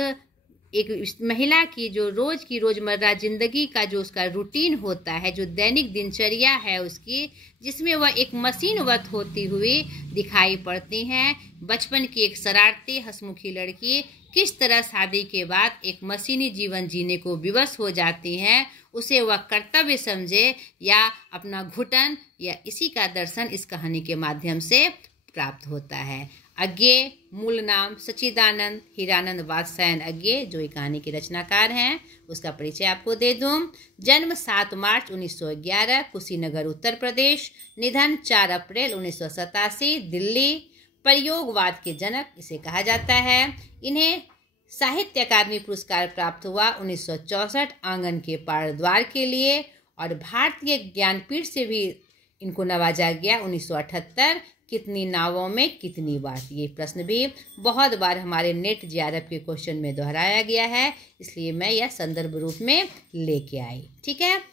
महिला की जो रोज की रोजमर्रा जिंदगी का जो उसका रूटीन होता है, जो दैनिक दिनचर्या है उसकी, जिसमें वह एक मशीनवत होती हुई दिखाई पड़ती हैं। बचपन की एक शरारती हंसमुखी लड़की किस तरह शादी के बाद एक मशीनी जीवन जीने को विवश हो जाती हैं, उसे वह कर्तव्य समझे या अपना घुटन, या इसी का दर्शन इस कहानी के माध्यम से प्राप्त होता है। अज्ञे मूल नाम सच्चिदानंद हीरानंद वात्स्यायन अज्ञे, जो एक कहानी के रचनाकार हैं, उसका परिचय आपको दे दूं। जन्म 7 मार्च 1911 कुशीनगर उत्तर प्रदेश, निधन 4 अप्रैल 1987 दिल्ली। प्रयोगवाद के जनक इसे कहा जाता है। इन्हें साहित्य अकादमी पुरस्कार प्राप्त हुआ 1964 आंगन के पार द्वार के लिए, और भारतीय ज्ञानपीठ से भी इनको नवाजा गया 1978 कितनी नावों में कितनी बात। ये प्रश्न भी बहुत बार हमारे नेट जेआरएफ के क्वेश्चन में दोहराया गया है, इसलिए मैं यह संदर्भ रूप में लेके आई। ठीक है,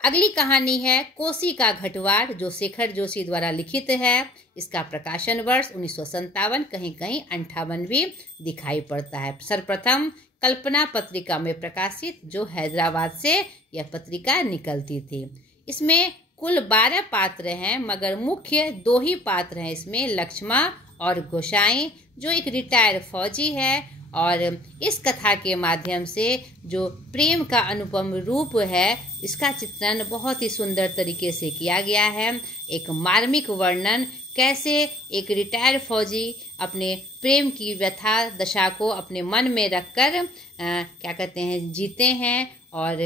अगली कहानी है कोसी का घटवार, जो शेखर जोशी द्वारा लिखित है। इसका प्रकाशन वर्ष 1957, कहीं कहीं 58 भी दिखाई पड़ता है। सर्वप्रथम कल्पना पत्रिका में प्रकाशित, जो हैदराबाद से यह पत्रिका निकलती थी। इसमें कुल 12 पात्र हैं, मगर मुख्य 2 ही पात्र हैं इसमें, लक्ष्मा और गोसाई, जो एक रिटायर्ड फौजी है। और इस कथा के माध्यम से जो प्रेम का अनुपम रूप है, इसका चित्रण बहुत ही सुंदर तरीके से किया गया है। एक मार्मिक वर्णन, कैसे एक रिटायर्ड फौजी अपने प्रेम की व्यथा दशा को अपने मन में रखकर क्या कहते हैं जीते हैं, और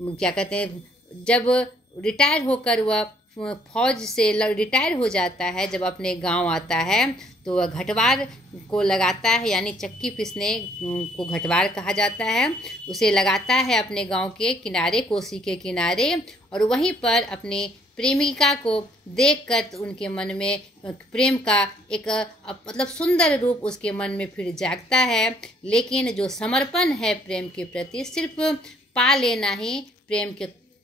क्या कहते हैं जब रिटायर होकर वह फौज से रिटायर हो जाता है, जब अपने गांव आता है तो वह घटवार को लगाता है, यानी चक्की पीसने को घटवार कहा जाता है। उसे लगाता है अपने गांव के किनारे, कोसी के किनारे, और वहीं पर अपनी प्रेमिका को देखकर उनके मन में प्रेम का एक मतलब सुंदर रूप उसके मन में फिर जागता है। लेकिन जो समर्पण है प्रेम के प्रति, सिर्फ पा लेना ही प्रेम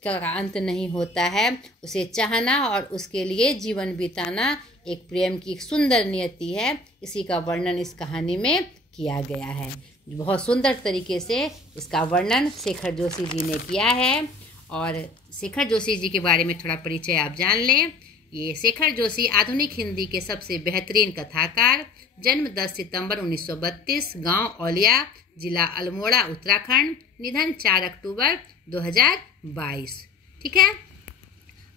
का अंत नहीं होता है। उसे चाहना और उसके लिए जीवन बिताना एक प्रेम की सुंदर नियति है। इसी का वर्णन इस कहानी में किया गया है। बहुत सुंदर तरीके से इसका वर्णन शेखर जोशी जी ने किया है। और शेखर जोशी जी के बारे में थोड़ा परिचय आप जान लें। ये शेखर जोशी आधुनिक हिंदी के सबसे बेहतरीन कथाकार। जन्म 10 सितंबर 1932, गांव औलिया, जिला अल्मोड़ा, उत्तराखंड। निधन 4 अक्टूबर 2022। ठीक है,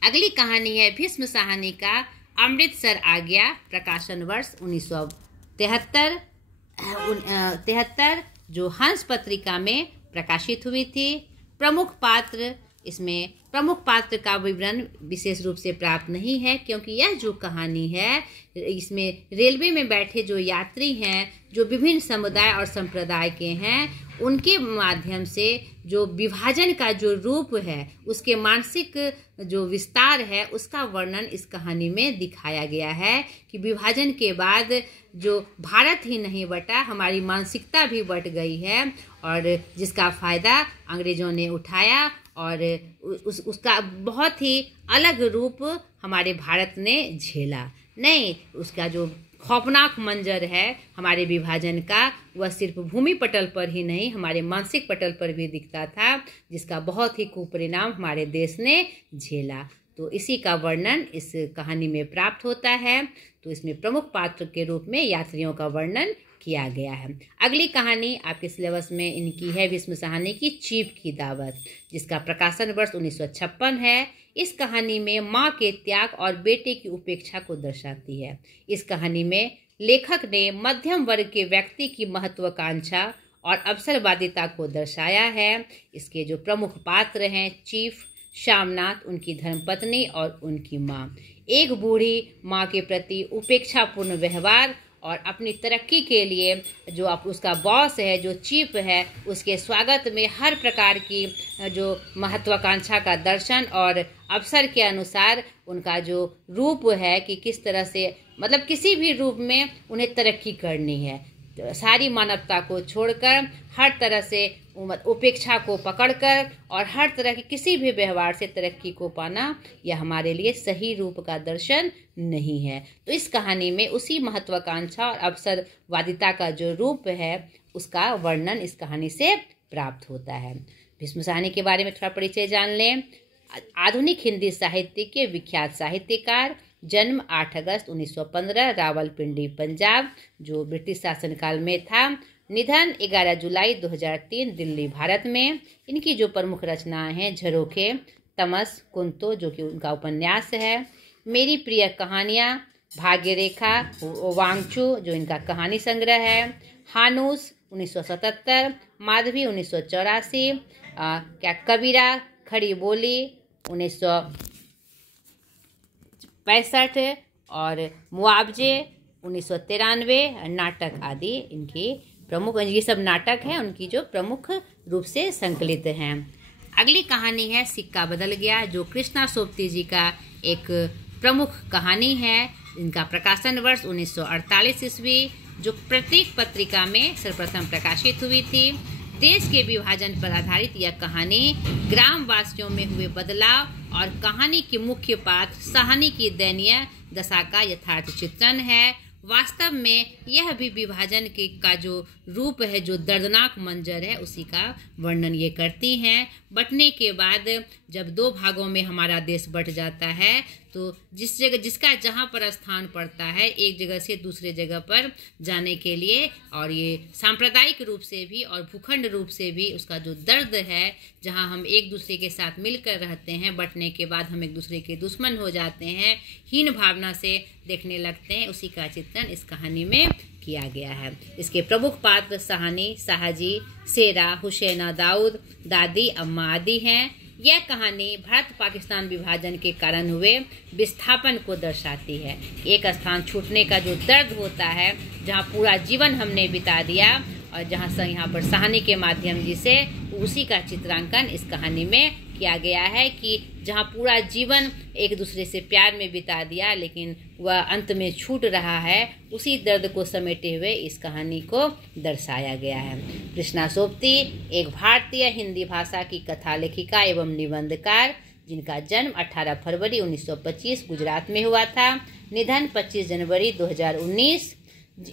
अगली कहानी है भीष्म साहनी का अमृतसर आ गया। प्रकाशन वर्ष 1973, जो हंस पत्रिका में प्रकाशित हुई थी। प्रमुख पात्र, इसमें प्रमुख पात्र का विवरण विशेष रूप से प्राप्त नहीं है, क्योंकि यह जो कहानी है इसमें रेलवे में बैठे जो यात्री हैं, जो विभिन्न समुदाय और संप्रदाय के हैं, उनके माध्यम से जो विभाजन का जो रूप है, उसके मानसिक जो विस्तार है, उसका वर्णन इस कहानी में दिखाया गया है कि विभाजन के बाद जो भारत ही नहीं बटा, हमारी मानसिकता भी बट गई है, और जिसका फ़ायदा अंग्रेज़ों ने उठाया, और उसका बहुत ही अलग रूप हमारे भारत ने झेला। नहीं, उसका जो खौफनाक मंजर है हमारे विभाजन का, वह सिर्फ भूमि पटल पर ही नहीं, हमारे मानसिक पटल पर भी दिखता था, जिसका बहुत ही कुपरिणाम हमारे देश ने झेला। तो इसी का वर्णन इस कहानी में प्राप्त होता है। तो इसमें प्रमुख पात्र के रूप में यात्रियों का वर्णन किया गया है। अगली कहानी आपके सिलेबस में इनकी है भीष्म साहनी की चीफ की दावत, जिसका प्रकाशन वर्ष 1956 है। इस कहानी में माँ के त्याग और बेटे की उपेक्षा को दर्शाती है। इस कहानी में लेखक ने मध्यम वर्ग के व्यक्ति की महत्वाकांक्षा और अवसरवादिता को दर्शाया है। इसके जो प्रमुख पात्र हैं चीफ, श्यामनाथ, उनकी धर्मपत्नी और उनकी माँ। एक बूढ़ी माँ के प्रति उपेक्षापूर्ण व्यवहार और अपनी तरक्की के लिए जो आप उसका बॉस है, जो चीफ है, उसके स्वागत में हर प्रकार की जो महत्वाकांक्षा का दर्शन और अवसर के अनुसार उनका जो रूप है कि किस तरह से मतलब किसी भी रूप में उन्हें तरक्की करनी है, तो सारी मानवता को छोड़कर हर तरह से उपेक्षा को पकड़कर और हर तरह के किसी भी व्यवहार से तरक्की को पाना, यह हमारे लिए सही रूप का दर्शन नहीं है। तो इस कहानी में उसी महत्वाकांक्षा और अवसरवादिता का जो रूप है उसका वर्णन इस कहानी से प्राप्त होता है। भीष्म साहनी के बारे में थोड़ा परिचय जान लें। आधुनिक हिंदी साहित्य के विख्यात साहित्यकार, जन्म 8 अगस्त 1915 रावलपिंडी पंजाब, जो ब्रिटिश शासनकाल में था। निधन 11 जुलाई 2003 दिल्ली भारत में। इनकी जो प्रमुख रचनाएं हैं झरोखे, तमस, कुंतो जो कि उनका उपन्यास है, मेरी प्रिय कहानियाँ, भाग्यरेखा, वांगचू जो इनका कहानी संग्रह है, हानूस 1977, माधवी 1984, कबीरा, खड़ी बोली 1965 और मुआवजे 1993, नाटक आदि इनकी प्रमुख, ये सब नाटक हैं उनकी जो प्रमुख रूप से संकलित हैं। अगली कहानी है सिक्का बदल गया, जो कृष्णा सोबती जी का एक प्रमुख कहानी है। इनका प्रकाशन वर्ष 1948 ईस्वी, जो प्रतीक पत्रिका में सर्वप्रथम प्रकाशित हुई थी। देश के विभाजन पर आधारित यह कहानी ग्रामवासियों में हुए बदलाव और कहानी के मुख्य पात्र साहनी की दयनीय दशा का यथार्थ चित्रण है। वास्तव में यह भी विभाजन के का जो रूप है, जो दर्दनाक मंजर है, उसी का वर्णन ये करती हैं। बंटने के बाद जब 2 भागों में हमारा देश बंट जाता है तो जिस जगह जिसका जहाँ पर स्थान पड़ता है एक जगह से दूसरे जगह पर जाने के लिए, और ये सांप्रदायिक रूप से भी और भूखंड रूप से भी उसका जो दर्द है, जहाँ हम एक दूसरे के साथ मिलकर रहते हैं, बंटने के बाद हम एक दूसरे के दुश्मन हो जाते हैं, हीन भावना से देखने लगते हैं, उसी का चित्रण इस कहानी में किया गया है। इसके प्रमुख पात्र साहनी, शाहजी, शेरा, हुसैना, दाऊद, दादी, अम्मा आदि हैं। यह कहानी भारत पाकिस्तान विभाजन के कारण हुए विस्थापन को दर्शाती है। एक स्थान छूटने का जो दर्द होता है, जहाँ पूरा जीवन हमने बिता दिया और जहाँ से यहाँ पर साहनी के माध्यम जी से उसी का चित्रांकन इस कहानी में किया गया है कि जहाँ पूरा जीवन एक दूसरे से प्यार में बिता दिया लेकिन वह अंत में छूट रहा है, उसी दर्द को समेटे हुए इस कहानी को दर्शाया गया है। कृष्णा सोबती एक भारतीय हिंदी भाषा की कथा लेखिका एवं निबंधकार, जिनका जन्म 18 फरवरी 1925 गुजरात में हुआ था। निधन 25 जनवरी 2019।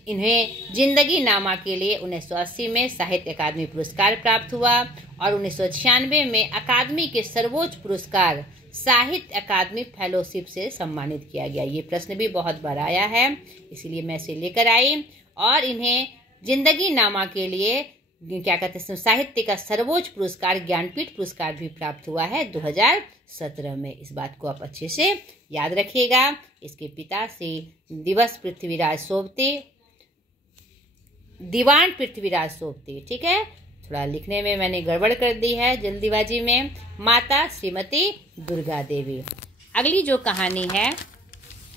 इन्हें जिंदगी नामा के लिए 1980 में साहित्य अकादमी पुरस्कार प्राप्त हुआ और 1996 में अकादमी के सर्वोच्च पुरस्कार साहित्य अकादमी फेलोशिप से सम्मानित किया गया। ये प्रश्न भी बहुत बार आया है, इसीलिए मैं इसे लेकर आई। और इन्हें जिंदगी नामा के लिए क्या कहते हैं, साहित्य का सर्वोच्च पुरस्कार ज्ञानपीठ पुरस्कार भी प्राप्त हुआ है 2017 में। इस बात को आप अच्छे से याद रखिएगा। इसके पिता श्री दीवान पृथ्वीराज सोबती, ठीक है, थोड़ा लिखने में मैंने गड़बड़ कर दी है जल्दीबाजी में। माता श्रीमती दुर्गा देवी। अगली जो कहानी है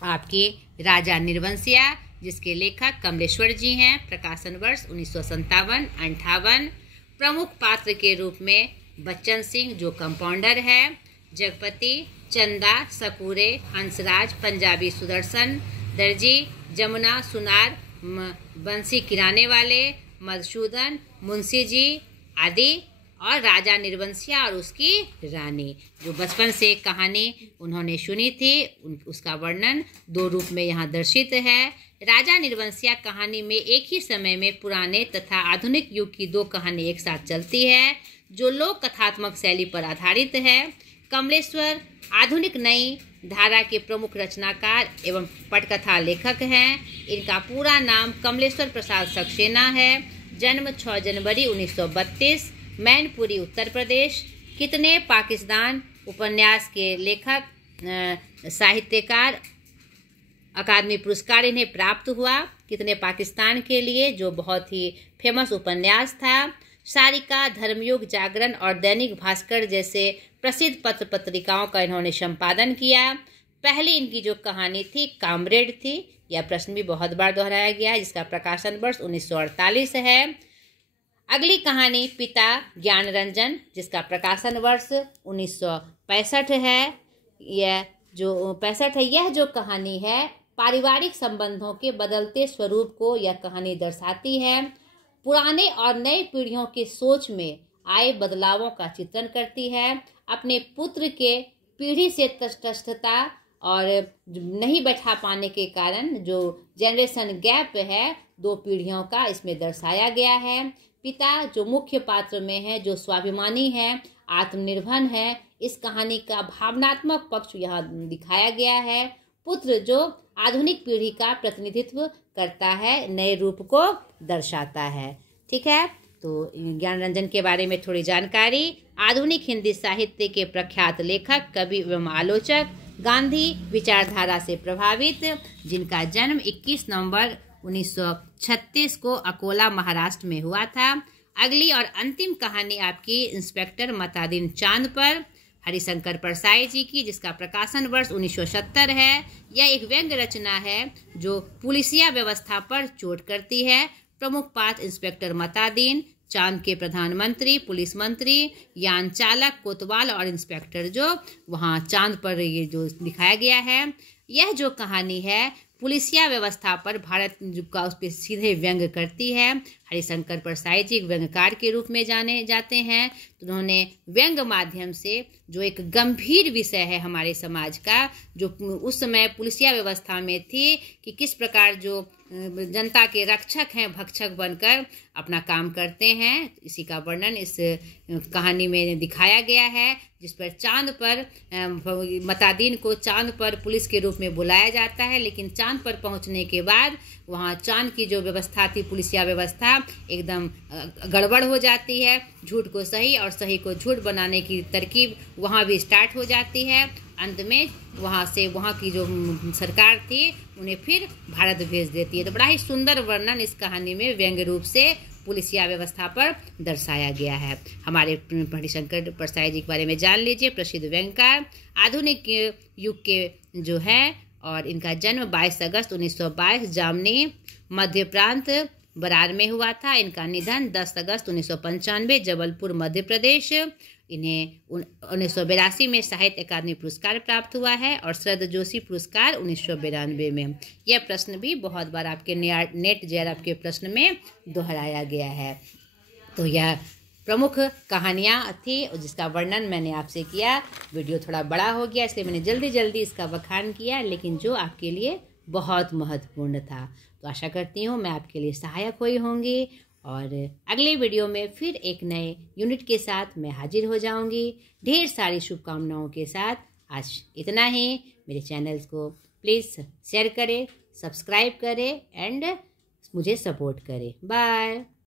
आपकी राजा निर्वंशिया, जिसके लेखक कमलेश्वर जी हैं। प्रकाशन वर्ष 1957-58। प्रमुख पात्र के रूप में बच्चन सिंह जो कंपाउंडर है, जगपति, चंदा, सकूरे, हंसराज, पंजाबी सुदर्शन, दर्जी, जमुना, सुनार, बंसी किराने वाले, मधुसूदन, मुंशी जी आदि, और राजा निर्वंशिया और उसकी रानी, जो बचपन से कहानी उन्होंने सुनी थी, उसका वर्णन 2 रूप में यहाँ दर्शित है। राजा निर्वंशिया कहानी में एक ही समय में पुराने तथा आधुनिक युग की 2 कहानी एक साथ चलती है, जो लोक कथात्मक शैली पर आधारित है। कमलेश्वर आधुनिक नई धारा के प्रमुख रचनाकार एवं पटकथा लेखक हैं। इनका पूरा नाम कमलेश्वर प्रसाद सक्सेना है। जन्म 6 जनवरी 1932, मैनपुरी उत्तर प्रदेश। कितने पाकिस्तान उपन्यास के लेखक साहित्यकार अकादमी पुरस्कार इन्हें प्राप्त हुआ? कितने पाकिस्तान के लिए, जो बहुत ही फेमस उपन्यास था। सारिका, धर्मयुग, जागरण और दैनिक भास्कर जैसे प्रसिद्ध पत्र पत्रिकाओं का इन्होंने संपादन किया। पहली इनकी जो कहानी थी कामरेड थी। यह प्रश्न भी बहुत बार दोहराया गया है, जिसका प्रकाशन वर्ष 1948 है। अगली कहानी पिता ज्ञानरंजन, जिसका प्रकाशन वर्ष 1965 है। यह जो 65 है, यह जो कहानी है पारिवारिक संबंधों के बदलते स्वरूप को यह कहानी दर्शाती है। पुराने और नए पीढ़ियों की सोच में आए बदलावों का चित्रण करती है। अपने पुत्र के पीढ़ी से तटस्थता और नहीं बैठा पाने के कारण जो जनरेशन गैप है 2 पीढ़ियों का, इसमें दर्शाया गया है। पिता जो मुख्य पात्र में है, जो स्वाभिमानी है, आत्मनिर्भर है, इस कहानी का भावनात्मक पक्ष यहाँ दिखाया गया है। पुत्र जो आधुनिक पीढ़ी का प्रतिनिधित्व करता है, नए रूप को दर्शाता है। ठीक है, तो ज्ञानरंजन के बारे में थोड़ी जानकारी। आधुनिक हिंदी साहित्य के प्रख्यात लेखक, कवि एवं आलोचक, गांधी विचारधारा से प्रभावित, जिनका जन्म 21 नवंबर 1936 को अकोला महाराष्ट्र में हुआ था। अगली और अंतिम कहानी आपकी इंस्पेक्टर मतादीन चांद पर, हरिशंकर परसाई जी की, जिसका प्रकाशन वर्ष 1970 है। यह एक व्यंग्य रचना है जो पुलिसिया व्यवस्था पर चोट करती है। प्रमुख पात्र इंस्पेक्टर मतादीन, चांद के प्रधानमंत्री, पुलिस मंत्री, यान चालक, कोतवाल और इंस्पेक्टर जो वहाँ चांद पर ये जो दिखाया गया है। यह जो कहानी है पुलिसिया व्यवस्था पर भारत का उस पर सीधे व्यंग्य करती है। हरिशंकर परसाई जी व्यंग्यकार के रूप में जाने जाते हैं। तो उन्होंने व्यंग्य माध्यम से जो एक गंभीर विषय है हमारे समाज का, जो उस समय पुलिसिया व्यवस्था में थी, कि किस प्रकार जो जनता के रक्षक हैं भक्षक बनकर अपना काम करते हैं, इसी का वर्णन इस कहानी में दिखाया गया है। जिस पर चांद पर मतादीन को चांद पर पुलिस के रूप में बुलाया जाता है, लेकिन चांद पर पहुंचने के बाद वहां चांद की जो व्यवस्था थी, पुलिसिया व्यवस्था, एकदम गड़बड़ हो जाती है। झूठ को सही और सही को झूठ बनाने की तरकीब वहां भी स्टार्ट हो जाती है। अंत में वहां से वहां की जो सरकार थी उन्हें फिर भारत भेज देती है। तो बड़ा ही सुंदर वर्णन इस कहानी में व्यंग्य रूप से पुलिसिया व्यवस्था पर दर्शाया गया है। हमारे हरिशंकर परसाई जी के बारे में जान लीजिए, प्रसिद्ध व्यंग्यकार, आधुनिक युग के जो है, और इनका जन्म 22 अगस्त 1922 जामनी मध्य प्रांत बरार में हुआ था। इनका निधन 10 अगस्त 1995 जबलपुर मध्य प्रदेश। इन्हें 1982 में साहित्य अकादमी पुरस्कार प्राप्त हुआ है और शरद जोशी पुरस्कार 1992 में। यह प्रश्न भी बहुत बार आपके नेट JRF के प्रश्न में दोहराया गया है। तो यह प्रमुख कहानियाँ थी जिसका वर्णन मैंने आपसे किया। वीडियो थोड़ा बड़ा हो गया इसलिए मैंने जल्दी जल्दी इसका बखान किया, लेकिन जो आपके लिए बहुत महत्वपूर्ण था। तो आशा करती हूँ मैं आपके लिए सहायक हुई होंगी, और अगले वीडियो में फिर एक नए यूनिट के साथ मैं हाजिर हो जाऊंगी, ढेर सारी शुभकामनाओं के साथ। आज इतना ही। मेरे चैनल्स को प्लीज़ शेयर करें, सब्सक्राइब करें एंड मुझे सपोर्ट करें। बाय।